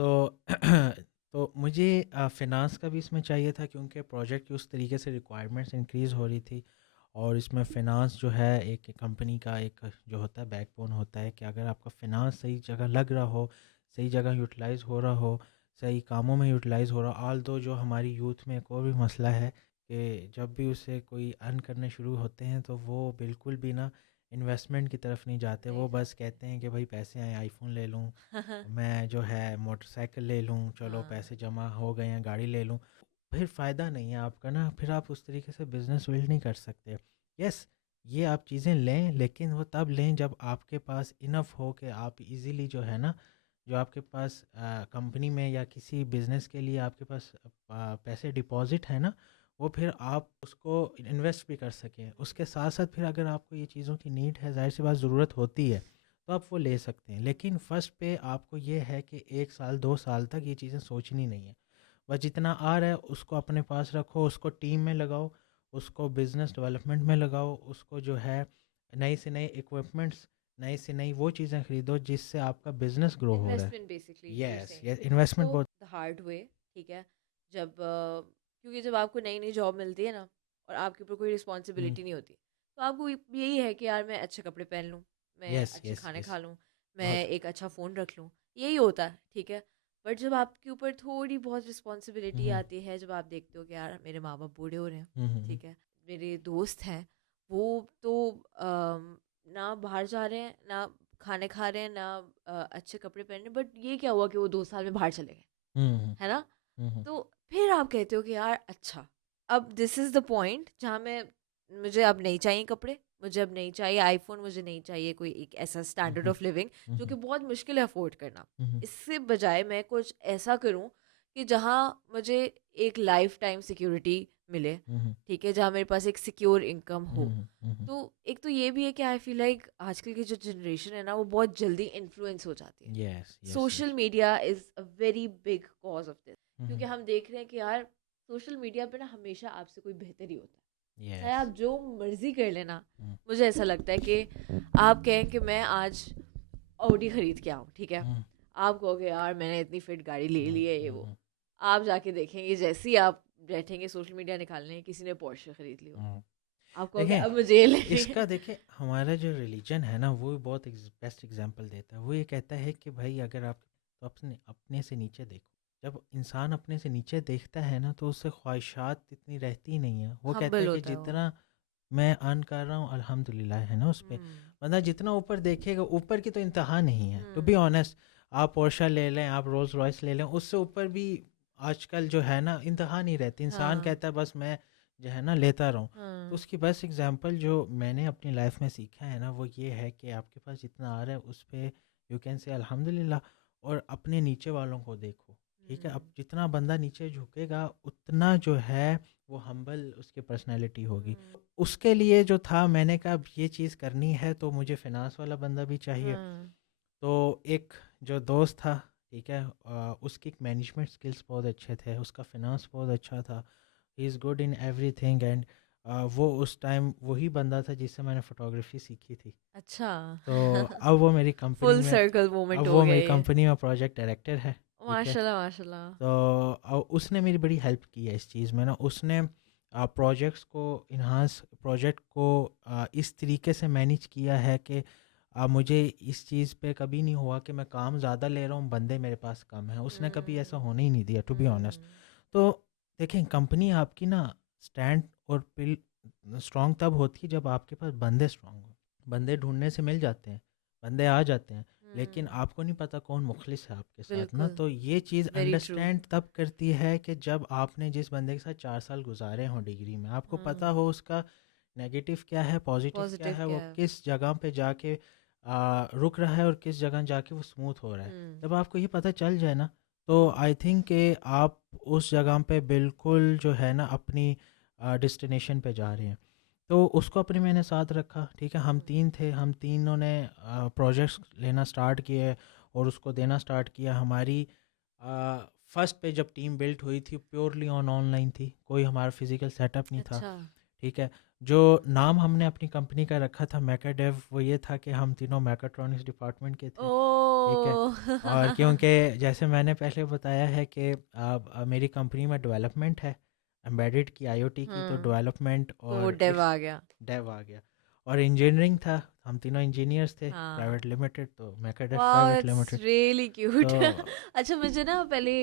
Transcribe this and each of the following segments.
सो तो मुझे फ़िनांस का भी इसमें चाहिए था, क्योंकि प्रोजेक्ट की उस तरीके से रिक्वायरमेंट्स इंक्रीज़ हो रही थी। और इसमें फ़िनांस जो है एक कंपनी का एक जो होता है बैकबोन होता है, कि अगर आपका फ़िनांस सही जगह लग रहा हो, सही जगह यूटिलाइज़ हो रहा हो, सही कामों में यूटिलाइज़ हो रहा हो। ऑल दो जो हमारी यूथ में एक और भी मसला है कि जब भी उसे कोई अर्न करने शुरू होते हैं तो वो बिल्कुल भी ना इन्वेस्टमेंट की तरफ नहीं जाते। नहीं वो बस जाते। कहते हैं कि भाई पैसे आए आईफ़ोन ले लूँ, हाँ। मैं जो है मोटरसाइकिल ले लूँ, चलो पैसे जमा हो गए हैं गाड़ी ले लूँ। फिर फ़ायदा नहीं है आपका ना, फिर आप उस तरीके से बिज़नेस बिल्ड नहीं कर सकते। यस, ये आप चीज़ें लें, लेकिन वो तब लें जब आपके पास इनफ हो कि आप इजीली जो है ना, जो आपके पास कंपनी में या किसी बिज़नेस के लिए आपके पास पैसे डिपॉजिट है ना, वो फिर आप उसको इन्वेस्ट भी कर सकें। उसके साथ साथ फिर अगर आपको ये चीज़ों की नीड है, ज़ाहिर सी बात ज़रूरत होती है, तो आप वो ले सकते हैं। लेकिन फ़र्स्ट पे आपको ये है कि 1 साल 2 साल तक ये चीज़ें सोचनी नहीं है। बस जितना आ रहा है उसको अपने पास रखो, उसको टीम में लगाओ, उसको बिज़नेस डेवलपमेंट में लगाओ, उसको जो है नए से नए इक्विपमेंट्स, नई से नई वो चीज़ें खरीदो जिससे आपका बिज़नेस ग्रो हो रहा है। Investment basically you yes, saying. Yes, so investment बहुत। द हार्ड वे, ठीक है, जब क्योंकि जब आपको नई नई जॉब मिलती है ना और आपके ऊपर कोई हुँ, रिस्पॉन्सिबिलिटी नहीं होती, तो आपको यही है कि यार मैं अच्छे कपड़े पहन लूँ, मैं यस, अच्छे यस, खाने यस, खा लूँ, मैं बहुत। एक अच्छा फ़ोन रख लूँ, यही होता है, ठीक है। बट जब आपके ऊपर थोड़ी बहुत हुँ, रिस्पॉन्सिबिलिटी हुँ, आती है, जब आप देखते हो कि यार मेरे माँ बाप बूढ़े हो रहे हैं, हुँ, हुँ, हुँ, ठीक है, मेरे दोस्त हैं, वो तो ना बाहर जा रहे हैं, ना खाने खा रहे हैं, ना अच्छे कपड़े पहन रहे हैं, बट ये क्या हुआ कि वो 2 साल में बाहर चले गए, हुँ, हुँ, है ना? हुँ, हुँ, तो फिर आप कहते हो कि यार अच्छा, अब दिस इज़ द पॉइंट जहाँ मैं, मुझे अब नहीं चाहिए कपड़े, मुझे अब नहीं चाहिए आईफ़ोन, मुझे नहीं चाहिए कोई एक ऐसा हुँ, स्टैंडर्ड हुँ, ऑफ लिविंग हुँ, जो कि हुँ, बहुत मुश्किल है अफ़ोर्ड करना। हुँ, हुँ, इससे बजाय मैं कुछ ऐसा करूँ कि जहाँ मुझे एक लाइफ़ टाइम सिक्योरिटी मिले, हुँ, हुँ, ठीक है? जहाँ मेरे पास एक सिक्योर इनकम हुँ, हो। हुँ, हुँ, हुँ, तो एक तो ये भी है कि आई फ़ील लाइक आजकल की जो जनरेशन है ना, वो बहुत जल्दी इन्फ्लुएंस हो जाती है। Yes, yes, social yes, media is a very big cause of this, हुँ, क्योंकि हुँ, हम देख रहे हैं कि यार सोशल मीडिया पे ना हमेशा आपसे कोई बेहतर ही होता है। चाहे यस, आप जो मर्ज़ी कर लेना, हुँ, मुझे ऐसा लगता है कि आप कहें कि मैं आज ऑडी खरीद के आऊँ, ठीक है? हुँ, आप कहोगे यार मैंने इतनी फिट गाड़ी ले हुँ, ली है ये हुँ, वो। हुँ, आप जाके देखेंगे जैसे ही आप बैठेंगे सोशल मीडिया निकालने, किसी ने पोर्शे खरीद ली होगी। हुँ। आप कहोगे देखें, अब मुझे ये लेनी इसका है। देखिए हमारा जो रिलीजन है ना, वो भी बहुत बेस्ट एग्जांपल देता है। वो ये कहता है कि भाई अगर आप तो अपने अपने से नीचे देखो। जब इंसान अपने से नीचे देखता है ना, तो उससे ख्वाहिशात इतनी रहती ही नहीं है। वो कहता हम्बल है कि होता है वो। जितना मैं अर्न कर रहा हूँ अल्हम्दुलिल्लाह, है ना उस पे। हुँ। बंदा जितना ऊपर देखेगा, ऊपर की तो इंतहा नहीं है, टू बी हुँ। ऑनेस्ट। आप पोर्शा ले लें, आप रोल्स रॉयस ले लें, उससे ऊपर भी आजकल जो है ना इंतहा नहीं रहती। इंसान हाँ, कहता है बस मैं जो है ना लेता रहूँ। तो हाँ। उसकी बस एग्जांपल जो मैंने अपनी लाइफ में सीखा है ना, वो ये है कि आपके पास जितना आ रहा है उस पे यू कैन से अल्हम्दुलिल्लाह। और अपने नीचे वालों को देखो, ठीक है। अब हुँ। जितना बंदा नीचे झुकेगा उतना जो है वो हम्बल उसकी पर्सनैलिटी होगी। हुँ। उसके लिए जो था, मैंने कहा अब ये चीज़ करनी है तो मुझे फ़िनांस वाला बंदा भी चाहिए। हाँ। तो एक जो दोस्त था, ठीक है, उसकी मैनेजमेंट स्किल्स बहुत अच्छे थे, उसका फ़िनांस बहुत अच्छा था। He is good in everything. And वो उस टाइम वही बंदा था जिससे मैंने फ़ोटोग्राफी सीखी थी। अच्छा। तो अब वो मेरी कंपनी फुल में सर्कल अब मोमेंट हो वो गया मेरी ये। कंपनी में प्रोजेक्ट डायरेक्टर है, ठीक है। माशाल्लाह, माशाल्लाह। तो उसने मेरी बड़ी हेल्प की है इस चीज़ में ना। उसने प्रोजेक्ट्स को इन्हांस प्रोजेक्ट को इस तरीके से मैनेज किया है कि मुझे इस चीज़ पे कभी नहीं हुआ कि मैं काम ज़्यादा ले रहा हूँ, बंदे मेरे पास कम हैं। उसने कभी ऐसा हुँ। होने ही नहीं दिया, टू बी ऑनेस्ट। हुँ। तो देखें, कंपनी आपकी ना स्टैंड और पिल स्ट्रॉन्ग तब होती है जब आपके पास बंदे स्ट्रॉन्ग हो। बंदे ढूंढने से मिल जाते हैं, बंदे आ जाते हैं, लेकिन हुँ। आपको नहीं पता कौन मुखलिस है आपके साथ ना। बिल्कुल, तो ये चीज़ वेरी ट्रू। अंडरस्टैंड तब करती है कि जब आपने जिस बंदे के साथ 4 साल गुजारे हों डिग्री में, आपको पता हुँ। हो उसका नेगेटिव क्या है, पॉजिटिव क्या पॉज़िटिव है, क्या वो है? किस जगह पे जाके रुक रहा है और किस जगह जाके वो स्मूथ हो रहा है। हुँ। जब आपको ये पता चल जाए ना, तो आई थिंक कि आप उस जगह पे बिल्कुल जो है ना अपनी डेस्टिनेशन पे जा रहे हैं। तो उसको अपने मैंने साथ रखा, ठीक है। हम हुँ। 3 थे, हम तीनों ने प्रोजेक्ट्स लेना स्टार्ट किए और उसको देना स्टार्ट किया। हमारी फर्स्ट पे जब टीम बिल्ट हुई थी, प्योरली ऑनलाइन थी, कोई हमारा फिज़िकल सेटअप नहीं था, अच्छा। ठीक है। जो नाम हमने अपनी कंपनी का रखा था मैकाडेव, वो ये था कि हम तीनों मैकाट्रॉनिक्स डिपार्टमेंट के थे, ठीक है। ओ और क्योंकि जैसे मैंने पहले बताया है कि मेरी कंपनी में डेवलपमेंट है, एम्बेडेड की, आईओटी की, तो हाँ, डेवलपमेंट तो वो और डेव इस आ गया। डेव आ गया। और इंजीनियरिंग था, हम तीनों इंजीनियर्स थे, हाँ, प्राइवेट लिमिटेड, तो मैकाडेव वाह private it's limited. Really cute. तो अच्छा, मुझे ना पहले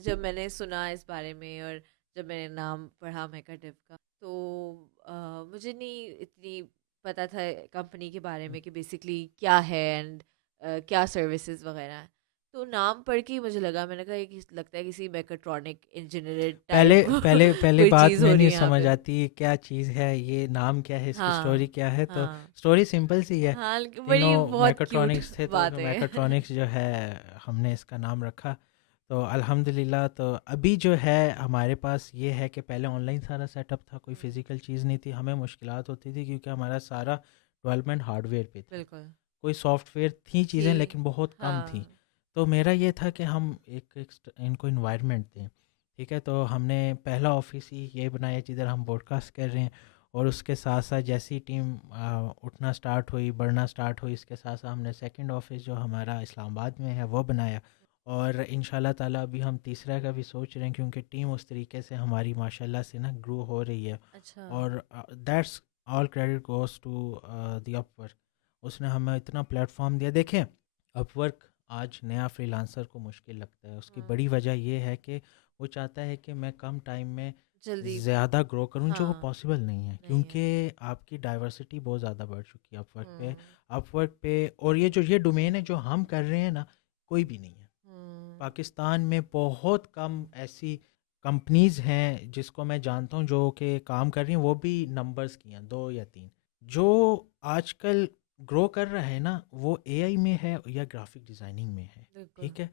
जब मैंने सुना इस बारे में और जब मैंने नाम पढ़ा मेकाटिव का, तो मुझे नहीं इतनी पता था कंपनी के बारे में कि बेसिकली क्या है एंड क्या सर्विसेज वगैरह है। तो नाम पढ़ के ही मुझे लगा, मैंने कहा ये लगता है किसी मेकाट्रॉनिक इंजीनियर टाइप पहले पहले पहले कोई बात चीज़ में हो रही नहीं है यहाँ समझ पे। आती क्या चीज़ है ये, नाम क्या है, इसकी स्टोरी हाँ, क्या है। तो हाँ, स्टोरी सिंपल सी है। हाँ, लेकिन तीनों बड़ी बहुत क्यूट मैकाट्रॉनिक्स थे, तो बात है ये। मैकाट्रॉनिक्स जो है हमने इसका नाम रखा। तो अल्हम्दुलिल्लाह, तो अभी जो है हमारे पास ये है कि पहले ऑनलाइन सारा सेटअप था, कोई फिज़िकल चीज़ नहीं थी, हमें मुश्किलात होती थी क्योंकि हमारा सारा डेवलपमेंट हार्डवेयर पे था। बिल्कुल। कोई सॉफ्टवेयर थी चीज़ें, थी। लेकिन बहुत कम थी। हाँ। तो मेरा ये था कि हम इनको इन्वायरमेंट दें, ठीक है। तो हमने पहला ऑफिस ही ये बनाया जिधर हम पॉडकास्ट कर रहे हैं, और उसके साथ साथ जैसी टीम उठना स्टार्ट हुई, बढ़ना स्टार्ट हुई, इसके साथ साथ हमने सेकंड ऑफिस जो हमारा इस्लामाबाद में है वो बनाया। और इंशाल्लाह ताला अभी हम तीसरा का भी सोच रहे हैं, क्योंकि टीम उस तरीके से हमारी माशाल्लाह से ना ग्रो हो रही है। अच्छा। और that's all credit goes to the Upwork. उसने हमें इतना प्लेटफॉर्म दिया। देखें, अपवर्क आज नया फ्रीलांसर को मुश्किल लगता है, उसकी हाँ, बड़ी वजह ये है कि वो चाहता है कि मैं कम टाइम में जल्दी। ज़्यादा ग्रो करूं, जो वो हाँ, पॉसिबल नहीं है, नहीं है। क्योंकि आपकी डाइवर्सिटी बहुत ज़्यादा बढ़ चुकी है अपवर्क पे। हुँ, अपवर्क पे, और ये डोमेन है जो हम कर रहे हैं ना, कोई भी नहीं है हुँ, पाकिस्तान में। बहुत कम ऐसी कंपनीज़ हैं जिसको मैं जानता हूँ जो कि काम कर रही हैं, वो भी नंबर्स की हैं, 2 या 3। जो आजकल ग्रो कर रहा है ना, वो एआई में है या ग्राफिक डिज़ाइनिंग में है, बिल्कुल। ठीक है।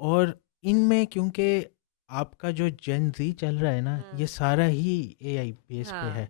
और इनमें क्योंकि आपका जो जेन जी चल रहा है ना, ये हुँ, सारा ही एआई बेस पे है। हाँ,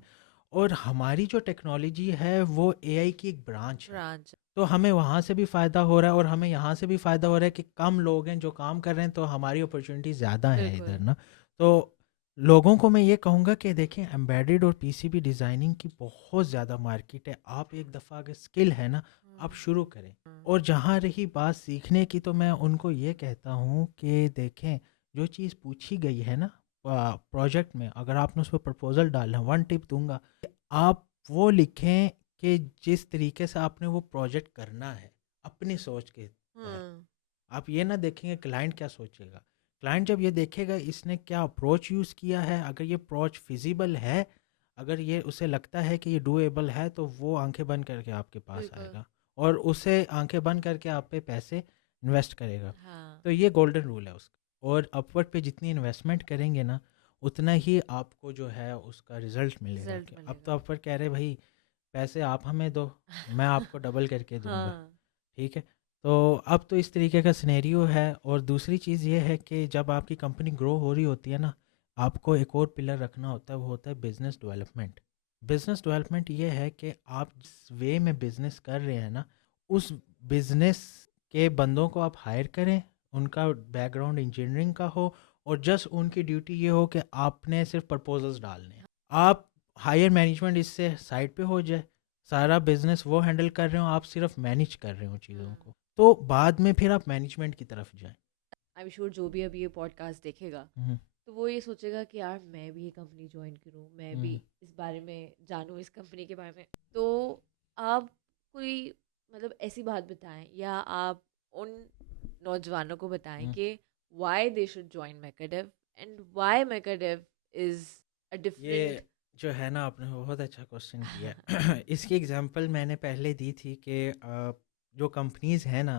और हमारी जो टेक्नोलॉजी है वो एआई की एक ब्रांच है। ब्रांच। तो हमें वहाँ से भी फ़ायदा हो रहा है, और हमें यहाँ से भी फ़ायदा हो रहा है कि कम लोग हैं जो काम कर रहे हैं, तो हमारी अपॉर्चुनिटी ज़्यादा है इधर बिल्कुल। ना। तो लोगों को मैं ये कहूँगा कि देखें, एम्बेडेड और पीसीबी डिज़ाइनिंग की बहुत ज़्यादा मार्केट है। आप एक दफ़ा अगर स्किल है ना, आप हुँ, शुरू करें। हुँ, और जहाँ रही बात सीखने की, तो मैं उनको ये कहता हूँ कि देखें, जो चीज़ पूछी गई है ना प्रोजेक्ट में, अगर आपने उस पर प्रपोज़ल डालना है, वन टिप दूंगा कि आप वो लिखें कि जिस तरीके से आपने वो प्रोजेक्ट करना है अपनी सोच के तहत। हुँ, आप ये ना देखेंगे क्लाइंट क्या सोचेगा। क्लाइंट जब ये देखेगा इसने क्या अप्रोच यूज़ किया है, अगर ये अप्रोच फिजिबल है, अगर ये उसे लगता है कि ये डूएबल है, तो वो आंखें बंद करके आपके पास बिल्कुल। आएगा, और उसे आंखें बंद करके आप पे पैसे इन्वेस्ट करेगा। हाँ, तो ये गोल्डन रूल है उसका। और अपवर्क पे जितनी इन्वेस्टमेंट करेंगे ना, उतना ही आपको जो है उसका रिजल्ट मिलेगा। रिज़ल्ट कि अब तो मिलेगा। अपवर्क कह रहे भाई पैसे आप हमें दो, मैं आपको डबल करके दूंगा, हाँ, ठीक है। तो अब तो इस तरीके का सिनेरियो है। और दूसरी चीज़ ये है कि जब आपकी कंपनी ग्रो हो रही होती है ना, आपको एक और पिलर रखना होता है, वो होता है बिजनेस डेवलपमेंट। बिजनेस डेवलपमेंट ये है कि आप जिस वे में बिजनेस कर रहे हैं ना, उस बिजनेस के बंदों को आप हायर करें, उनका बैकग्राउंड इंजीनियरिंग का हो, और जस्ट उनकी ड्यूटी ये हो कि आपने सिर्फ प्रपोजल्स डालने हैं। आप हायर मैनेजमेंट इससे साइड पे हो जाए, सारा बिजनेस वो हैंडल कर रहे हो, आप सिर्फ मैनेज कर रहे हो चीज़ों हुँ। को, तो बाद में फिर आप मैनेजमेंट की तरफ जाएं। आई एम श्योर जो भी अभी ये पॉडकास्ट देखेगा, हम्म, तो वो ये सोचेगा कि यार मैं भी ये कंपनी जॉइन करूँ, मैं भी हम्म। इस बारे में जानूँ, इस कंपनी के बारे में। तो आप कोई मतलब ऐसी बात बताएं, या आप उन नौजवानों को बताएं हम्म। कि व्हाई दे शुड जॉइन मैकाडेव एंड व्हाई मैकाडेव इज अ डिफरेंट। ये जो है ना, आपने बहुत अच्छा क्वेश्चन किया है। इसकी एग्जांपल मैंने पहले दी थी कि जो कंपनीज है ना,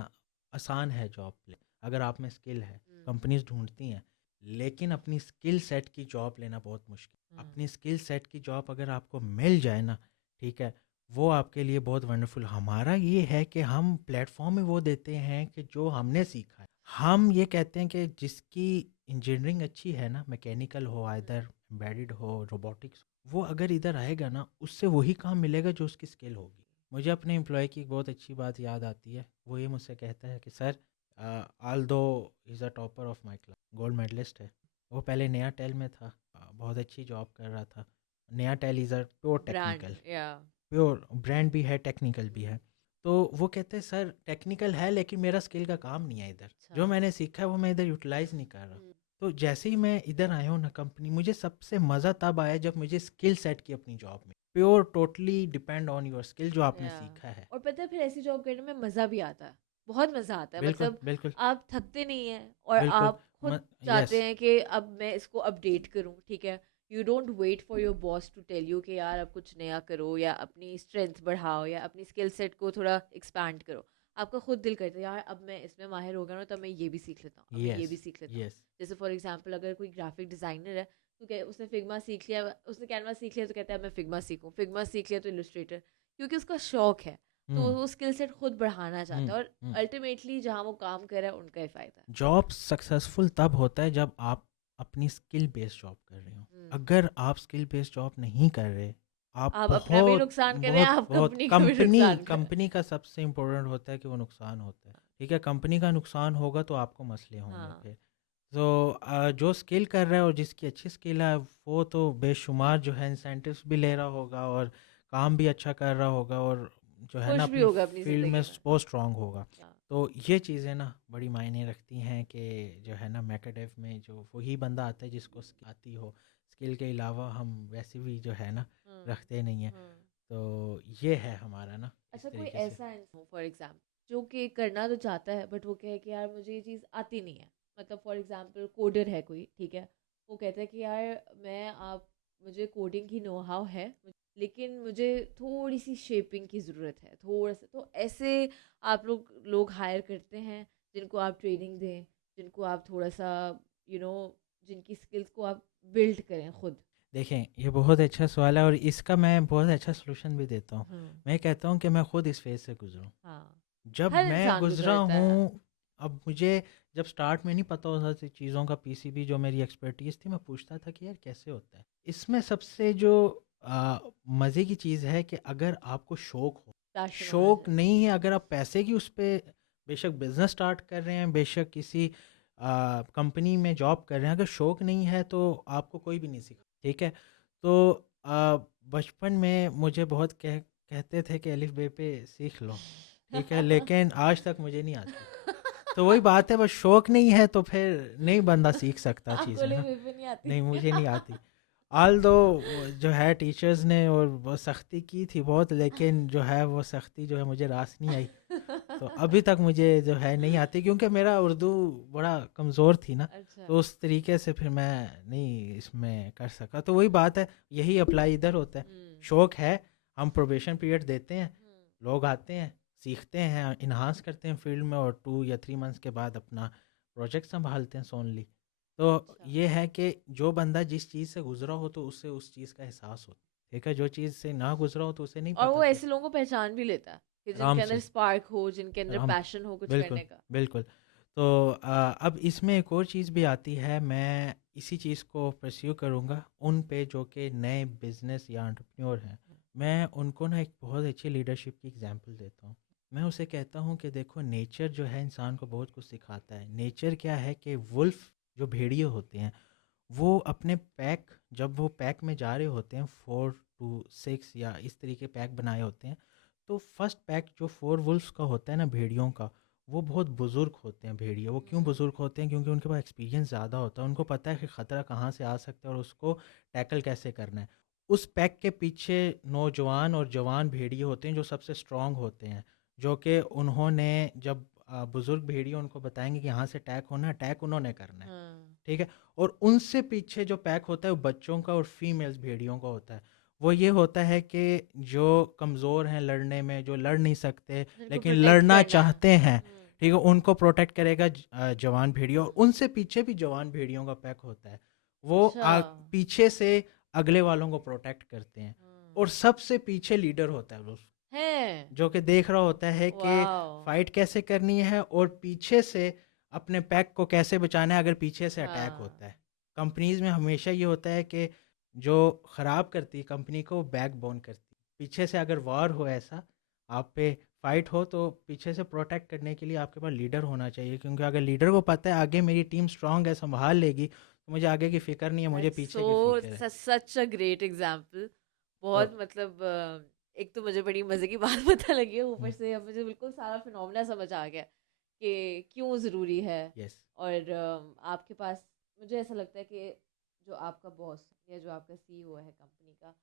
आसान है जॉब ले, अगर आप में स्किल है, कंपनीज ढूंढती हैं। लेकिन अपनी स्किल सेट की जॉब लेना बहुत मुश्किल। अपनी स्किल सेट की जॉब अगर आपको मिल जाए ना, ठीक है, वो आपके लिए बहुत वंडरफुल। हमारा ये है कि हम प्लेटफॉर्म में वो देते हैं कि जो हमने सीखा है। हम ये कहते हैं कि जिसकी इंजीनियरिंग अच्छी है ना, मैकेनिकल हो, आइदर एम्बेडेड हो, रोबोटिक्स, वो अगर इधर आएगा ना, उससे वही काम मिलेगा जो उसकी स्किल होगी। मुझे अपने एम्प्लॉय की एक बहुत अच्छी बात याद आती है। वो ये मुझसे कहता है कि sir, although is a topper of my class, gold medallist है। वो पहले नया टेल में था, बहुत अच्छी जॉब कर रहा था, नया टेलीजर प्योर ब्रांड टेक्निकल, या प्योर ब्रांड भी है, टेक्निकल भी है। तो वो कहते हैं सर टेक्निकल है लेकिन मेरा स्किल का काम नहीं है इधर, अच्छा जो मैंने सीखा है वो मैं इधर यूटिलाइज नहीं कर रहा। हम्म, तो जैसे ही मैं इधर आया हूँ ना कंपनी, मुझे सबसे मज़ा तब आया जब मुझे स्किल सेट की अपनी जॉब में, pure totally depend on your skill जो आपने या सीखा है। और पता है फिर ऐसी जॉब करने में मज़ा भी आता है, बहुत मज़ा आता है, बिल्कुल मतलब बिल्कुल आप थकते नहीं हैं और बिल्कुल। आप खुद यस। चाहते हैं कि अब मैं इसको अपडेट करूं, ठीक है। You don't wait for your boss to tell you कि यार अब कुछ नया करो या अपनी स्ट्रेंथ बढ़ाओ या अपनी स्किल सेट को थोड़ा एक्सपैंड करो। आपका खुद दिल करता है यार अब मैं इसमें माहिर हो गया ना, तो मैं ये भी सीख लेता हूँ, अब मैं ये यस भी सीख लेता हूँ। यस। जैसे फॉर एग्जाम्पल अगर कोई ग्राफिक डिज़ाइनर है तो क्या उसने फिग्मा सीख लिया, उसने कैनवा सीख लिया तो कहता है मैं फिग्मा सीखूं, फिग्मा सीख लिया तो इलस्ट्रेटर, क्योंकि उसका शौक है। तो हम्म वो स्किल सेट खुद बढ़ाना चाहता है और हम्म। अल्टीमेटली जहाँ वो काम कर रहा है उनका ही फ़ायदा है। जॉब सक्सेसफुल तब होता है जब आप अपनी स्किल बेस्ड जॉब कर रहे हो। हम्म, अगर आप स्किल बेस्ड जॉब नहीं कर रहे, आप आप अपना भी बहुत नुकसान कर रहे हैं, बहुत आप बहुत कंपनी का भी कंपनी नुकसान कर रहे हैं। कंपनी का सबसे इम्पोर्टेंट होता है कि वो नुकसान होता है, ठीक है। कंपनी का नुकसान होगा तो आपको मसले होंगे हाँ फिर। तो जो स्किल कर रहा है और जिसकी अच्छी स्किल है वो तो बेशुमार जो है इंसेंटिव्स भी ले रहा होगा और काम भी अच्छा कर रहा होगा और जो है ना खुश भी अपनी होगा अपनी फील्ड में ज़िंदगी में। बहुत स्ट्रांग होगा। हाँ तो ये चीज़ें ना बड़ी मायने रखती हैं कि जो है ना मैकेडेव में जो वही बंदा आता है जिसको आती हो, स्किल के अलावा हम वैसे भी जो है ना हम्म रखते नहीं हैं। हम्म। तो ये है हमारा ना इस अच्छा कोई तरीके से। ऐसा इंसान फॉर एग्जाम्पल जो कि करना तो चाहता है बट वो कहे कि यार मुझे ये चीज़ आती नहीं है, मतलब फॉर एग्जाम्पल कोडर है कोई, ठीक है। वो कहता है कि यार मैं आप मुझे कोडिंग की नो हाउ है, लेकिन मुझे थोड़ी सी शेपिंग की ज़रूरत है, थोड़ा सा। तो ऐसे आप लोग हायर करते हैं जिनको आप ट्रेनिंग दें, जिनको आप थोड़ा सा यू you नो know, जिनकी स्किल्स को आप बिल्ड करें खुद। देखें ये बहुत अच्छा सवाल है और इसका मैं बहुत अच्छा सलूशन भी देता हूँ। हाँ मैं कहता हूँ कि मैं खुद इस फेज़ से गुजरूँ। हाँ, जब हर मैं इंसान गुज़रा गुजरता है। हूँ, अब मुझे जब स्टार्ट में नहीं पता होता था चीज़ों का, पीसीबी जो मेरी एक्सपर्टीज़ थी, मैं पूछता था कि यार कैसे होता है? इसमें सबसे जो मज़े की चीज़ है कि अगर आपको शौक हो, पैशन होना शौक चाहिए। नहीं है अगर आप पैसे की उस पे बेशक बिज़नेस स्टार्ट कर रहे हैं, बेशक किसी कंपनी में जॉब कर रहे हैं, अगर शौक नहीं है तो आपको कोई भी नहीं सिखा, ठीक है? तो बचपन में मुझे बहुत कहते थे कि अलिफ बे पे सीख लो, ठीक है, लेकिन आज तक मुझे नहीं आती। तो वही बात है, बस शौक नहीं है तो फिर नहीं बंदा सीख सकता आपको चीज़ें ले ना। भी नहीं आती। नहीं मुझे नहीं आती। आल दो जो है टीचर्स ने और वो सख्ती की थी बहुत, लेकिन जो है वो सख्ती जो है मुझे रास नहीं आई। तो अभी तक मुझे जो है नहीं आती क्योंकि मेरा उर्दू बड़ा कमज़ोर थी ना। अच्छा। तो उस तरीके से फिर मैं नहीं इसमें कर सका। तो वही बात है, यही अप्लाई इधर होता है। हम्म शौक है, हम प्रोबेशन पीरियड देते हैं, हम्म, लोग आते हैं, सीखते हैं, इन्हांस करते हैं फील्ड में और 2 या 3 मंथ्स के बाद अपना प्रोजेक्ट संभालते हैं सोनली। तो अच्छा। ये है कि जो बंदा जिस चीज़ से गुजरा हो तो उसे उस चीज़ का एहसास हो, ठीक है। जो चीज़ से ना गुजरा हो तो उसे नहीं और पता वो फिर। ऐसे लोगों को पहचान भी लेता है कि जिनके आराम अंदर से, स्पार्क हो, जिनके अंदर आराम, पैशन हो कुछ बिल्कुल करने का। बिल्कुल। तो अब इसमें एक और चीज़ भी आती है, मैं इसी चीज़ को परस्यू करूँगा उन पे जो कि नए बिजनेस या एंटरप्रेन्योर हैं। मैं उनको ना एक बहुत अच्छी लीडरशिप की एग्जांपल देता हूँ। मैं उसे कहता हूँ कि देखो नेचर जो है इंसान को बहुत कुछ सिखाता है। नेचर क्या है कि वुल्फ जो भेड़िए होते हैं वो अपने पैक, जब वो पैक में जा रहे होते हैं 4 to 6 या इस तरीके पैक बनाए होते हैं, तो फर्स्ट पैक जो 4 वुल्फ्स का होता है ना भेड़ियों का, वो बहुत बुज़ुर्ग होते हैं भेड़िए। वो क्यों हम्म, बुज़ुर्ग होते हैं? क्योंकि उनके पास एक्सपीरियंस ज़्यादा होता है, उनको पता है कि ख़तरा कहाँ से आ सकता है और उसको टैकल कैसे करना है। उस पैक के पीछे नौजवान और जवान भेड़िए होते हैं जो सबसे स्ट्रांग होते हैं, जो कि उन्होंने जब बुज़ुर्ग भेड़िए उनको बताएंगे कि यहाँ से अटैक होना है, अटैक उन्होंने करना है, हाँ ठीक है। और उनसे पीछे जो पैक होता है वो बच्चों का और फीमेल्स भेड़ियों का होता है। वो ये होता है कि जो कमज़ोर हैं लड़ने में, जो लड़ नहीं सकते जिनको लेकिन प्रोटेक्ट लड़ना करना है। चाहते हैं, हम्म, ठीक है, उनको प्रोटेक्ट करेगा जवान भेड़िया। और उनसे पीछे भी जवान भेड़ियों का पैक होता है, वो अच्छा। पीछे से अगले वालों को प्रोटेक्ट करते हैं। और हम्म, सबसे पीछे लीडर होता है वो, है। जो कि देख रहा होता है कि वाओ। फाइट कैसे करनी है और पीछे से अपने पैक को कैसे बचाना है अगर पीछे से अटैक हाँ होता है। कंपनीज में हमेशा ये होता है कि जो ख़राब करती है कंपनी को बैक बोन करती है। पीछे से अगर वार हो, ऐसा आप पे फाइट हो, तो पीछे से प्रोटेक्ट करने के लिए आपके पास लीडर होना चाहिए, क्योंकि अगर लीडर को पता है आगे मेरी टीम स्ट्रांग है संभाल लेगी, तो तो मुझे आगे की फ़िक्र नहीं है, मुझे दैट्स पीछे की सो फ़िक्र है। सच अ ग्रेट एग्जाम्पल। तो बहुत मतलब एक तो मुझे बड़ी मज़े की बात पता लगी है, ऊपर हुँ, से अब मुझे बिल्कुल सारा फिनोमेना समझ आ गया कि क्यों ज़रूरी है। यस, और आपके पास मुझे ऐसा लगता है कि जो आपका बॉस या जो आपका सीईओ है कंपनी का,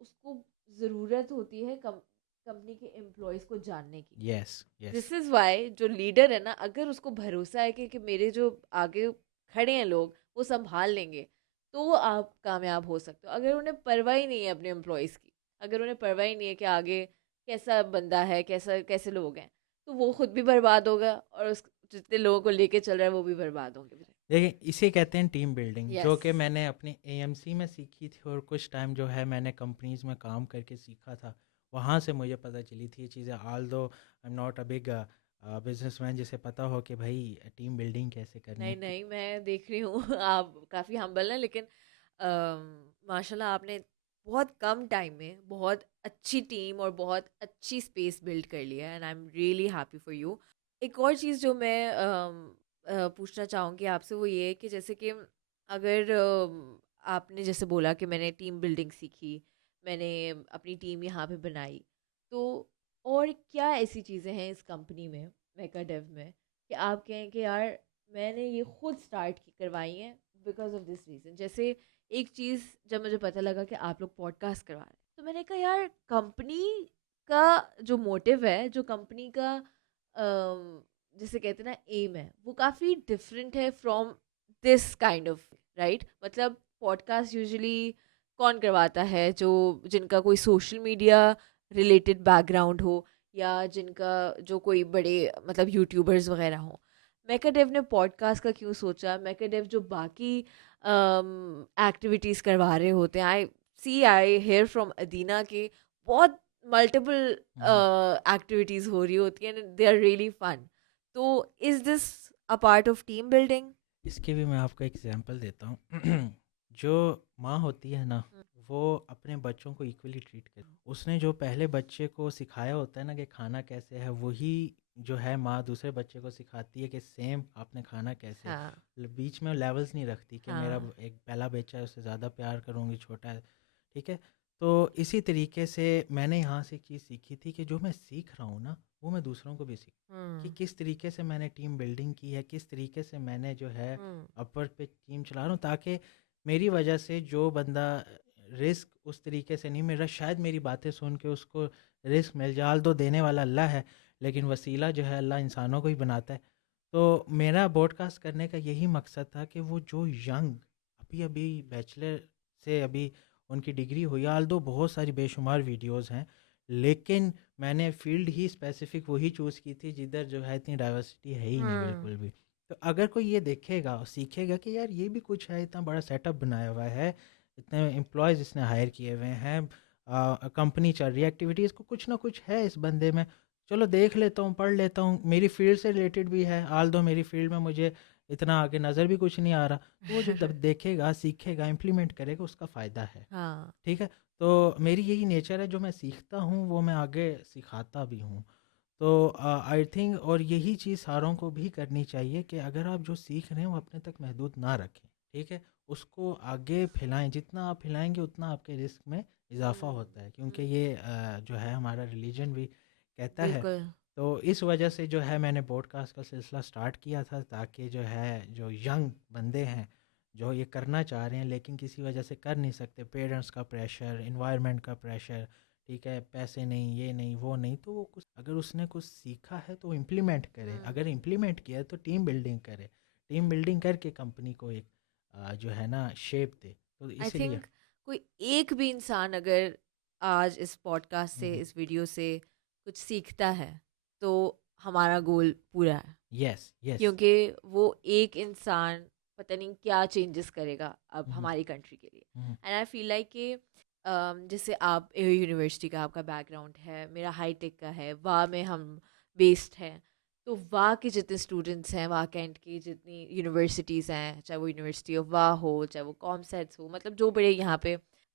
उसको ज़रूरत होती है कंपनी के एम्प्लॉयज़ को जानने की। Yes, yes, this is why जो लीडर है ना, अगर उसको भरोसा है कि मेरे जो आगे खड़े हैं लोग वो संभाल लेंगे, तो वो आप कामयाब हो सकते हो। अगर उन्हें परवाह ही नहीं है अपने एम्प्लॉयज़ की, अगर उन्हें परवाह ही नहीं है कि आगे कैसा बंदा है, कैसा कैसे लोग हैं, तो वो खुद भी बर्बाद होगा और उस जितने लोगों को लेके चल रहा है वो भी बर्बाद होंगे फिर। देखिए इसे कहते हैं टीम बिल्डिंग, जो यस। कि मैंने अपनी एएमसी में सीखी थी और कुछ टाइम जो है मैंने कंपनीज़ में काम करके सीखा था। वहाँ से मुझे पता चली थी ये चीज़ें, although I am not a big businessman जिसे पता हो कि भाई टीम बिल्डिंग कैसे करनी है। नहीं नहीं, मैं देख रही हूँ आप काफ़ी हम्बल हैं, लेकिन माशाल्लाह आपने बहुत कम टाइम में बहुत अच्छी टीम और बहुत अच्छी स्पेस बिल्ड कर लिया है, and I am really happy for you. एक और चीज़ जो मैं पूछना चाहूँगी आपसे वो ये है कि जैसे कि अगर आपने जैसे बोला कि मैंने टीम बिल्डिंग सीखी, मैंने अपनी टीम यहाँ पे बनाई, तो और क्या ऐसी चीज़ें हैं इस कंपनी में, मेकाडेव में, कि आप कहें कि यार मैंने ये खुद स्टार्ट की करवाई हैं बिकॉज ऑफ दिस रीज़न। जैसे एक चीज़ जब मुझे पता लगा कि आप लोग पॉडकास्ट करवा रहे हैं, तो मैंने कहा यार कंपनी का जो मोटिव है, जो कंपनी का जिसे कहते हैं ना एम है, वो काफ़ी डिफरेंट है from this kind of, right? मतलब पॉडकास्ट यूजुअली कौन करवाता है, जो जिनका कोई सोशल मीडिया रिलेटेड बैकग्राउंड हो, या जिनका जो कोई बड़े मतलब यूट्यूबर्स वगैरह हों। मैकाडेव ने पॉडकास्ट का क्यों सोचा? मैकाडेव जो बाकी एक्टिविटीज़ करवा रहे होते हैं, आई हेयर फ्रॉम अदीना के बहुत मल्टीपल हुँ। एक्टिविटीज़ हो रही होती हैं, दे आर रियली फन। तो is this a part of team building? इसके भी मैं आपको एग्जांपल देता हूँ। जो माँ होती है ना, वो अपने बच्चों को इक्वली ट्रीट करती है। उसने जो पहले बच्चे को सिखाया होता है ना कि खाना कैसे है, वही जो है माँ दूसरे बच्चे को सिखाती है कि सेम आपने खाना कैसे है। हाँ बीच में लेवल्स नहीं रखती कि मेरा हाँ। एक पहला बच्चा है उससे ज़्यादा प्यार करूँगी, छोटा है, ठीक है। तो इसी तरीके से मैंने यहाँ से एक चीज़ सीखी थी कि जो मैं सीख रहा हूँ ना, वो मैं दूसरों को भी सीख, कि हम्म किस तरीके से मैंने टीम बिल्डिंग की है, किस तरीके से मैंने जो है हम्म अपर पे टीम चला रहा हूँ, ताकि मेरी वजह से जो बंदा रिस्क उस तरीके से नहीं मिल रहा, शायद मेरी बातें सुन के उसको रिस्क मिल जाए। दो देने वाला अल्लाह है, लेकिन वसीला जो है अल्लाह इंसानों को ही बनाता है। तो मेरा पॉडकास्ट करने का यही मकसद था कि वो जो यंग अभी अभी बैचलर से अभी उनकी डिग्री हुई, दो बहुत सारी बेशुमार वीडियोस हैं, लेकिन मैंने फील्ड ही स्पेसिफिक वही चूज़ की थी जिधर जो है इतनी डाइवर्सिटी है ही नहीं हम्म बिल्कुल भी। तो अगर कोई ये देखेगा और सीखेगा कि यार ये भी कुछ है, इतना बड़ा सेटअप बनाया हुआ है, इतने एम्प्लॉयज़ इसने हायर किए हुए हैं, कंपनी चल रही है, एक्टिविटीज़ को कुछ ना कुछ है इस बंदे में, चलो देख लेता हूँ, पढ़ लेता हूँ, मेरी फील्ड से रिलेटेड भी है, आल दो मेरी फील्ड में मुझे इतना आगे नज़र भी कुछ नहीं आ रहा, तो वो जो देखेगा, सीखेगा, इम्प्लीमेंट करेगा, उसका फ़ायदा है। हाँ। ठीक है? तो मेरी यही नेचर है, जो मैं सीखता हूँ वो मैं आगे सिखाता भी हूँ। तो आई थिंक, और यही चीज़ सारों को भी करनी चाहिए कि अगर आप जो सीख रहे हैं वो अपने तक महदूद ना रखें, ठीक है? उसको आगे फैलाएँ, जितना आप फैलाएँगे उतना आपके रिस्क में इज़ाफ़ा होता है, क्योंकि हम्म, ये जो है हमारा रिलीजन भी कहता है। बिल्कुल। तो इस वजह से जो है मैंने पॉडकास्ट का सिलसिला स्टार्ट किया था, ताकि जो है जो यंग बंदे हैं जो ये करना चाह रहे हैं लेकिन किसी वजह से कर नहीं सकते, पेरेंट्स का प्रेशर, इन्वायरमेंट का प्रेशर, ठीक है, पैसे नहीं, ये नहीं, वो नहीं, तो वो कुछ अगर उसने कुछ सीखा है तो इम्प्लीमेंट करे, अगर इम्प्लीमेंट किया है तो टीम बिल्डिंग करे, टीम बिल्डिंग करके कंपनी को एक जो है ना शेप दे, तो आई इसीलिए। थिंक कोई एक भी इंसान अगर आज इस पॉडकास्ट से, इस वीडियो से कुछ सीखता है, तो हमारा गोल पूरा है। Yes, yes. क्योंकि वो एक इंसान पता नहीं क्या चेंजेस करेगा अब हमारी कंट्री के लिए। एंड आई फील लाइक कि जैसे आप ए यूनिवर्सिटी का आपका बैकग्राउंड है, मेरा हाई टेक का है, वाह में हम बेस्ड हैं, तो वाह के जितने स्टूडेंट्स हैं, वाह कैंट की जितनी यूनिवर्सिटीज़ हैं, चाहे वो यूनिवर्सिटी ऑफ वाह हो, चाहे वो कॉमसेट्स हो, मतलब जो बड़े यहाँ पे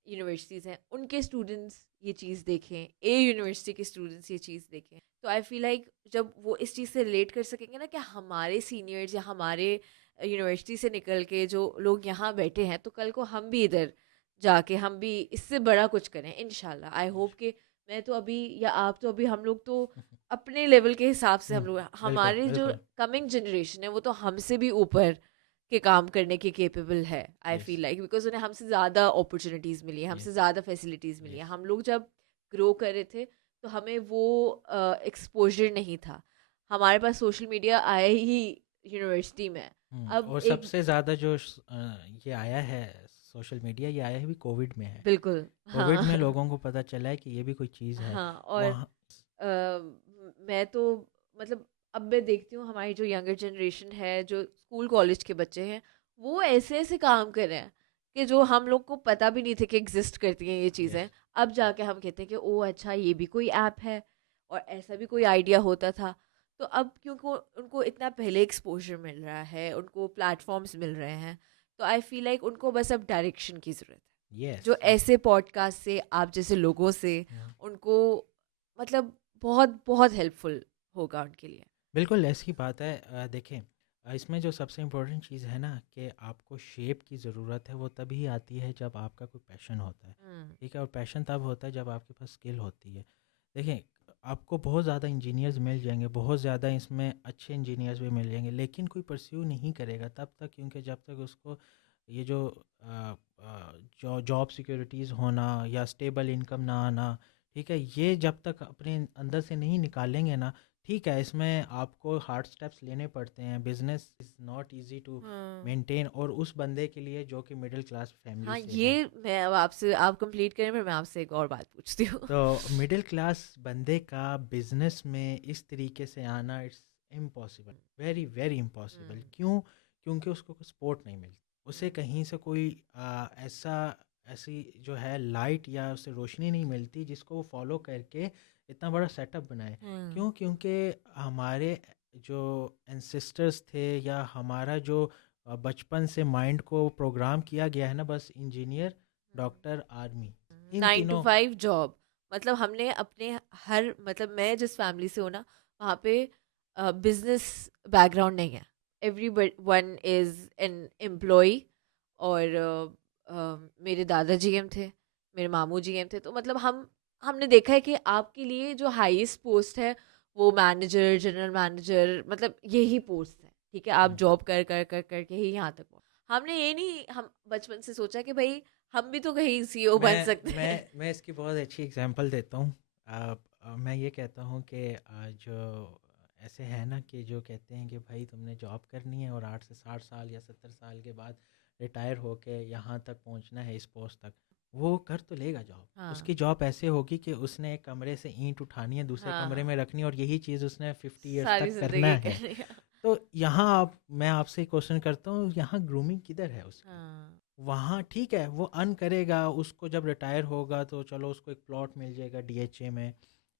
यूनिवर्सिटीज़ हैं, उनके स्टूडेंट्स ये चीज़ देखें, ए यूनिवर्सिटी के स्टूडेंट्स ये चीज़ देखें, तो आई फील लाइक जब वो इस चीज़ से रिलेट कर सकेंगे ना कि हमारे सीनियर्स या हमारे यूनिवर्सिटी से निकल के जो लोग यहाँ बैठे हैं, तो कल को हम भी इधर जाके हम भी इससे बड़ा कुछ करें इंशाल्लाह। आई होप कि मैं तो अभी या आप तो अभी, हम लोग तो अपने लेवल के हिसाब से हम लोग, बिल्कुल हमारे जो बिल्कुल। कमिंग जनरेशन है वो तो हमसे भी ऊपर के काम करने के केपेबल है। आई यस फील लाइक बिकॉज उन्हें हमसे ज़्यादा अपॉर्चुनिटीज़ मिली है, हमसे यस ज़्यादा फैसिलिटीज़ मिली है। यस। हम लोग जब ग्रो कर रहे थे तो हमें वो एक्सपोजर नहीं था। हमारे पास सोशल मीडिया आया ही यूनिवर्सिटी में। अब और एक सबसे ज़्यादा जो ये आया है सोशल मीडिया, ये आया है भी कोविड में है। बिल्कुल कोविड में हाँ लोगों को पता चला है कि ये भी कोई चीज़ है हाँ। और वहाँ। मैं तो मतलब अब मैं देखती हूँ हमारी जो यंगर जनरेशन है, जो स्कूल कॉलेज के बच्चे हैं, वो ऐसे ऐसे काम कर रहे हैं कि जो हम लोग को पता भी नहीं थे कि एग्जिस्ट करती हैं ये यस चीज़ें। अब जाके हम कहते हैं कि ओ अच्छा, ये भी कोई ऐप है, और ऐसा भी कोई आइडिया होता था। तो अब क्योंकि उनको इतना पहले एक्सपोजर मिल रहा है, उनको प्लेटफॉर्म्स मिल रहे हैं, तो आई फील लाइक उनको बस अब डायरेक्शन की ज़रूरत है। यस जो ऐसे पॉडकास्ट से, आप जैसे लोगों से, उनको मतलब बहुत बहुत हेल्पफुल होगा उनके लिए। बिल्कुल ऐसी बात है। देखें, इसमें जो सबसे इम्पोर्टेंट चीज़ है ना कि आपको शेप की ज़रूरत है, वो तभी आती है जब आपका कोई पैशन होता है। ठीक है, और पैशन तब होता है जब आपके पास स्किल होती है। देखें, आपको बहुत ज़्यादा इंजीनियर्स मिल जाएंगे, बहुत ज़्यादा इसमें अच्छे इंजीनियर्स भी मिल जाएंगे, लेकिन कोई परस्यू नहीं करेगा तब तक, क्योंकि जब तक उसको ये जो जॉब सिक्योरिटीज़ होना या स्टेबल इनकम ना आना, ठीक है, ये जब तक अपने अंदर से नहीं निकालेंगे ना, ठीक है, इसमें आपको हार्ड स्टेप्स लेने पड़ते हैं। Business is not easy to हाँ मेंटेन, और उस बंदे के लिए जो कि मिडिल क्लास फैमिली हाँ, से ये है। मैं अब आपसे, आप कंप्लीट करें फिर मैं आपसे एक और बात पूछती हूँ तो मिडिल क्लास बंदे का बिजनेस में इस तरीके से आना, it's impossible, very very impossible. हम्म क्यों? क्योंकि उसको कोई सपोर्ट नहीं मिलती, उसे हम्म कहीं से कोई ऐसा ऐसी जो है लाइट या उसे रोशनी नहीं मिलती जिसको वो फॉलो करके इतना बड़ा सेटअप बनाए। हम्म क्यों? क्योंकि हमारे जो एंसेस्टर्स थे, या हमारा जो बचपन से माइंड को प्रोग्राम किया गया है ना, बस engineer, doctor, army, in 9 to तीनों। 5 जॉब। मतलब हमने अपने हर, मतलब मैं जिस फैमिली से हूँ ना, वहाँ पे बिजनेस बैकग्राउंड नहीं है। Every one is an employ. और मेरे दादाजी एम थे, मेरे मामू जी एम थे, तो मतलब हमने देखा है कि आपके लिए जो हाईएस्ट पोस्ट है वो मैनेजर, जनरल मैनेजर, मतलब यही पोस्ट है। ठीक है, आप हम्म। जॉब कर कर कर करके ही यहाँ तक पहुँचे। हमने ये नहीं, हम बचपन से सोचा कि भाई हम भी तो कहीं सीईओ बन मैं सकते हैं। मैं इसकी बहुत अच्छी एग्जांपल देता हूँ। मैं ये कहता हूँ कि जो ऐसे है ना कि जो कहते हैं कि भाई तुमने जॉब करनी है और 8 से 60 साल या 70 साल के बाद रिटायर होके यहाँ तक पहुँचना है, इस पोस्ट तक, वो कर तो लेगा जॉब। हाँ उसकी जॉब ऐसे होगी कि उसने एक कमरे से ईंट उठानी है, दूसरे कमरे हाँ, में रखनी है, और यही चीज़ उसने 50 ईयर्स सारी तक करना जिंदगी है। कर लिया। तो यहाँ मैं आपसे क्वेश्चन करता हूँ, यहाँ ग्रूमिंग किधर है उसकी? हाँ वहाँ ठीक है, वो अर्न करेगा, उसको जब रिटायर होगा तो चलो उसको एक प्लॉट मिल जाएगा डीएचए में,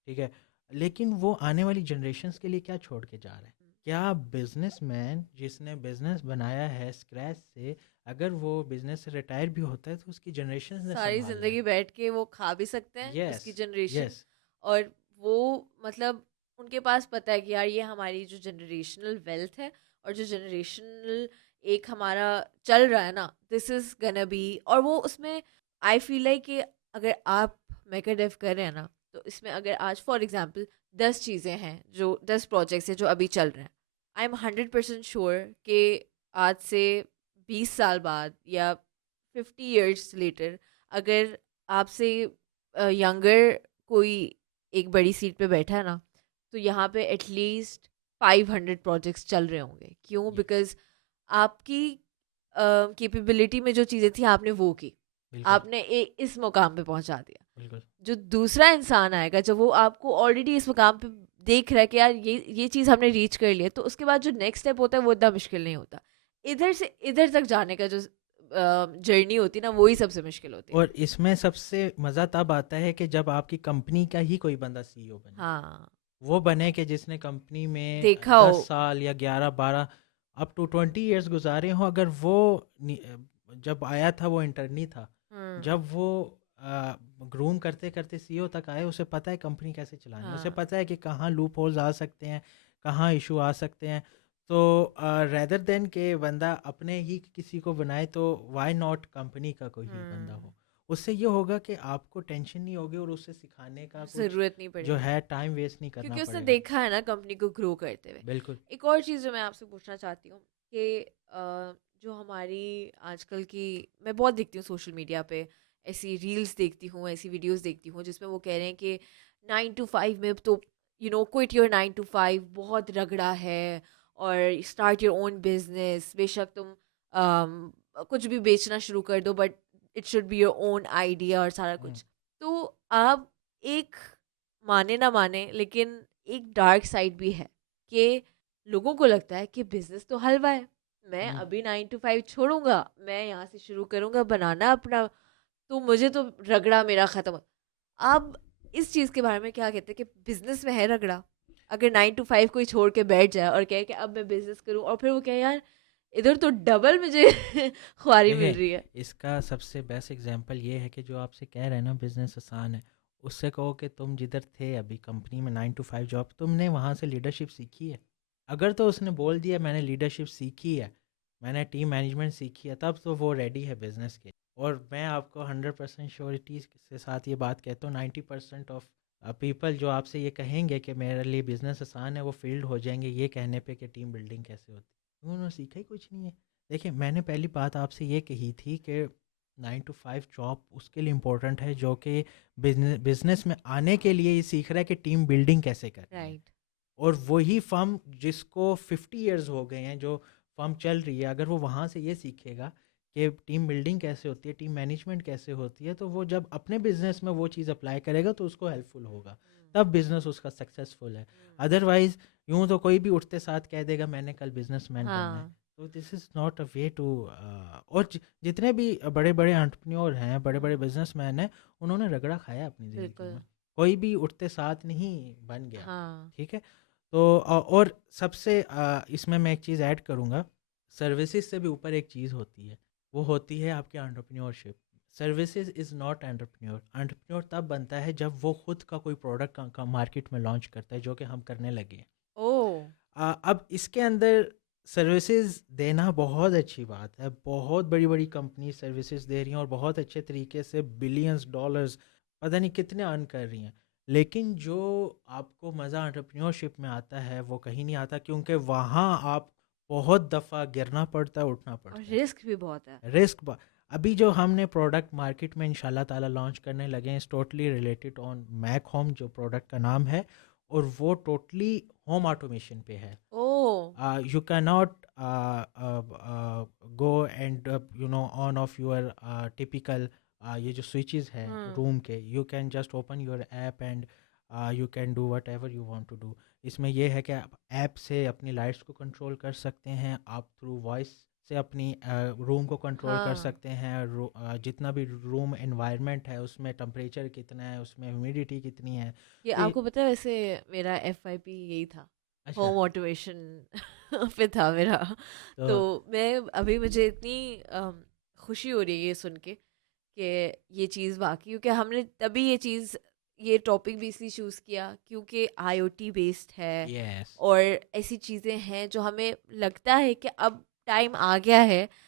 ठीक है, लेकिन वो आने वाली जनरेशन्स के लिए क्या छोड़ के जा रहा है? क्या बिजनेसमैन जिसने बिजनेस बनाया है स्क्रैच से, अगर वो बिजनेस से रिटायर भी होता है तो उसकी जनरेशन ने सारी संभालना जिंदगी है। बैठ के वो खा भी सकते हैं यस उसकी जनरेशन। यस। और वो मतलब उनके पास पता है कि यार ये हमारी जो जनरेशनल वेल्थ है, और जो जनरेशनल एक हमारा चल रहा है ना, दिस इज गना बी। और वो उसमें आई फील लाइक कि अगर आप मेकाडेव कर रहे हैं ना, तो इसमें अगर आज फॉर एग्जांपल 10 चीज़ें हैं, जो 10 प्रोजेक्ट्स हैं जो अभी चल रहे हैं, आई एम 100% श्योर कि आज से 20 साल बाद या 50 years लेटर, अगर आपसे यंगर कोई एक बड़ी सीट पे बैठा है ना, तो यहाँ पे एटलीस्ट 500 प्रोजेक्ट्स चल रहे होंगे। क्यों? यस बिकॉज आपकी कैपेबिलिटी में जो चीज़ें थी आपने वो की, बिल्कुल आपने इस मुकाम पे पहुंचा दिया। बिल्कुल। जो दूसरा इंसान आएगा, जब वो आपको ऑलरेडी इस मुकाम पे देख रहा है कि यार ये चीज़ हमने रीच कर लिया, तो उसके बाद जो नेक्स्ट स्टेप होता है वो इतना मुश्किल नहीं होता। इधर से इधर तक जाने का जो जर्नी होती है ना, वही सबसे मुश्किल होती है। और इसमें सबसे मज़ा तब आता है कि जब आपकी कंपनी का ही कोई बंदा सीईओ बने। हाँ, वो बने कि जिसने कंपनी में देखा हो। 10 साल या 11 12 अप टू 20 ईयर्स गुजारे हों। अगर वो जब आया था वो इंटर्नी था, हम्म जब वो ग्रूम करते करते सीईओ तक आए, उसे पता है कंपनी कैसे चलानी है, उसे हाँ पता है कि कहाँ लूप होल्स आ सकते हैं, कहाँ इशू आ सकते हैं। तो रेदर देन के बंदा अपने ही किसी को बनाए, तो व्हाई नॉट कंपनी का कोई ही बंदा हम्म हो। उससे ये होगा कि आपको टेंशन नहीं होगी और उससे सिखाने का कुछ ज़रूरत नहीं जो पड़ेगी है टाइम वेस्ट नहीं करना क्योंकि उसने पड़ेगा। देखा है ना कंपनी को ग्रो करते हुए। बिल्कुल। एक और चीज़ जो मैं आपसे पूछना चाहती हूँ कि जो हमारी आजकल की, मैं बहुत देखती हूँ सोशल मीडिया पे, ऐसी रील्स देखती हूँ, ऐसी वीडियोस देखती हूँ जिसमें वो कह रहे हैं कि 9 to 5 में तो क्विट योर 9 to 5, बहुत रगड़ा है, और स्टार्ट योर ओन बिजनेस। बेशक तुम कुछ भी बेचना शुरू कर दो, but it should be your own idea और सारा हम्म, कुछ। तो आप एक, माने ना माने, लेकिन एक डार्क साइड भी है कि लोगों को लगता है कि बिजनेस तो हलवा है, मैं हम्म, अभी 9 to 5 छोड़ूंगा, मैं यहाँ से शुरू करूंगा बनाना अपना, तो मुझे तो रगड़ा मेरा खत्म हो। आप इस चीज़ के बारे में क्या कहते हैं कि बिजनेस में है रगड़ा? अगर 9 to 5 कोई छोड़ के बैठ जाए और कहे कि अब मैं बिजनेस करूं, और फिर वो कहे यार इधर तो डबल मुझे ख्वारी मिल देखें, रही है। इसका सबसे बेस्ट एग्जांपल ये है कि जो आपसे कह रहे हैं ना बिजनेस आसान है, उससे कहो कि तुम जिधर थे अभी कंपनी में 9 to 5 जॉब, तुमने वहाँ से लीडरशिप सीखी है। अगर तो उसने बोल दिया मैंने लीडरशिप सीखी है, मैंने टीम मैनेजमेंट सीखी है, तब तो वो रेडी है बिजनेस के। और मैं आपको 100% श्योरिटी के साथ ये बात कहता हूँ, 90% ऑफ पीपल जो आपसे ये कहेंगे कि मेरे लिए बिजनेस आसान है, वो फील्ड हो जाएंगे ये कहने पे कि टीम बिल्डिंग कैसे होती है। उन्होंने सीखा ही कुछ नहीं है। देखिए, मैंने पहली बात आपसे ये कही थी कि 9 to 5 जॉब उसके लिए इम्पोर्टेंट है जो कि बिजनेस में आने के लिए ये सीख रहा है कि टीम बिल्डिंग कैसे करनी है। राइट। और वही फर्म जिसको 50 ईयर्स हो गए हैं, जो फर्म चल रही है, अगर वो वहाँ से ये सीखेगा कि टीम बिल्डिंग कैसे होती है, टीम मैनेजमेंट कैसे होती है, तो वो जब अपने बिजनेस में वो चीज़ अप्लाई करेगा तो उसको हेल्पफुल होगा, तब बिजनेस उसका सक्सेसफुल है। अदरवाइज यूँ तो कोई भी उठते साथ कह देगा मैंने कल बिजनेसमैन बनना है। हाँ। तो this is not a way to. और जितने भी बड़े बड़े एंटरप्रेन्योर हैं, बड़े बड़े बिजनेसमैन हैं, उन्होंने रगड़ा खाया अपनी ज़िंदगी बिल्कुल। में। कोई भी उठते साथ नहीं बन गया। हाँ। ठीक है। तो और सबसे इसमें मैं एक चीज़ ऐड करूँगा, सर्विसेज से भी ऊपर एक चीज़ होती है, वो होती है आपकी entrepreneurship. Services is not entrepreneur. Entrepreneur तब बनता है जब वो खुद का कोई प्रोडक्ट का मार्केट में लॉन्च करता है, जो कि हम करने लगे हैं। ओह। अब इसके अंदर सर्विसेज देना बहुत अच्छी बात है, बहुत बड़ी बड़ी कंपनी सर्विसेज दे रही हैं और बहुत अच्छे तरीके से बिलियंस डॉलर्स पता नहीं कितने अर्न कर रही हैं। लेकिन जो आपको मज़ा एंटरप्रेन्योरशिप में आता है वो कहीं नहीं आता, क्योंकि वहाँ आप बहुत दफ़ा गिरना पड़ता है, उठना और पड़ता है। रिस्क भी बहुत है। अभी जो हमने प्रोडक्ट मार्केट में इंशाल्लाह ताला लॉन्च करने लगे हैं, इस totally related on mac home, जो प्रोडक्ट का नाम है, और वो टोटली होम ऑटोमेशन पे है। ओह। You cannot go and on off your typical ये जो switches है हम्म। रूम के, you can just open your app and you can do whatever you want to do। इसमें ये है कि आप ऐप से अपनी लाइट्स को कंट्रोल कर सकते हैं, आप थ्रू वॉइस से अपनी रूम को कंट्रोल कर हाँ, सकते हैं। जितना भी रूम एनवायरनमेंट है उसमें टेम्परेचर कितना है, उसमें ह्यूमिडिटी कितनी है। ये तो आपको पता है, वैसे मेरा FYP यही था, अच्छा। होम ऑटोमेशन पे था मेरा। तो तो मैं अभी, मुझे इतनी खुशी हो रही है ये सुन के कि ये चीज़ वाकई, क्योंकि हमने तभी ये चीज़, ये टॉपिक भी इसलिए चूज़ किया क्योंकि IoT बेस्ड है, यस। और ऐसी चीज़ें हैं जो हमें लगता है कि अब टाइम आ गया है